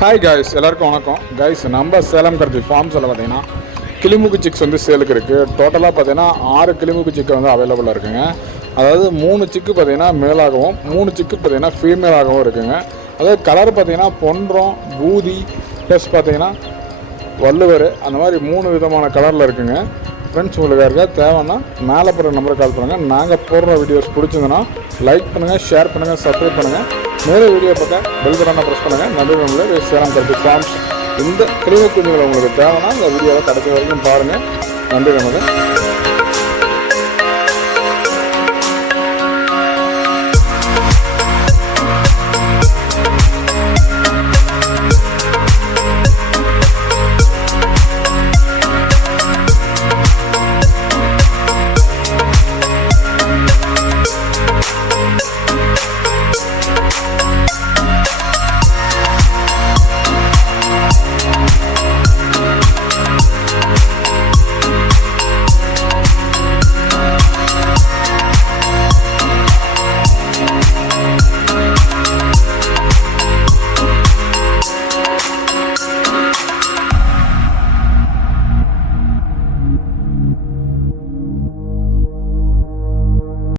Hi guys, எல்லாருக்கும் வணக்கம். Guys, நம்ம சேலம் கருத்து ஃபார்ம்ஸில் பார்த்தீங்கன்னா கிளிமுக்கு சிக்ஸ் வந்து சேலுக்கு இருக்குது. டோட்டலாக பார்த்தீங்கன்னா 6 கிளிமுக்கு சிக்கு வந்து அவைலபிளாக இருக்குங்க. அதாவது 3 சிக்கு பார்த்தீங்கன்னா மேலாகவும் 3 சிக்கு பார்த்தீங்கன்னா ஃபீமேலாகவும் இருக்குங்க. அதாவது கலர் பார்த்தீங்கன்னா பொன்றம், பூதி ப்ளஸ் பார்த்தீங்கன்னா வள்ளுவர், அந்த மாதிரி 3 விதமான கலரில் இருக்குங்க. ஃப்ரெண்ட்ஸ், உங்களுக்கு யாருக்கா தேவைன்னா மேலே போகிற நம்பருக்கு கால் பண்ணுங்கள். நாங்கள் போடுற வீடியோஸ் பிடிச்சிருந்தோன்னா லைக் பண்ணுங்கள், ஷேர் பண்ணுங்கள், சப்ஸ்கிரைப் பண்ணுங்கள். மேலும் வீடியோ பார்க்க பெல் பட்டனை ப்ரெஸ் பண்ணுங்கள். நன்றி நண்பர்களே. சேலம் கருத்து ஃபார்ம்ஸ் இந்த கிளிமுக்கு குஞ்சுகளை உங்களுக்கு தேவைன்னா இந்த வீடியோவை கடைசி வரைக்கும் பாருங்கள். நன்றி நண்பர்களே.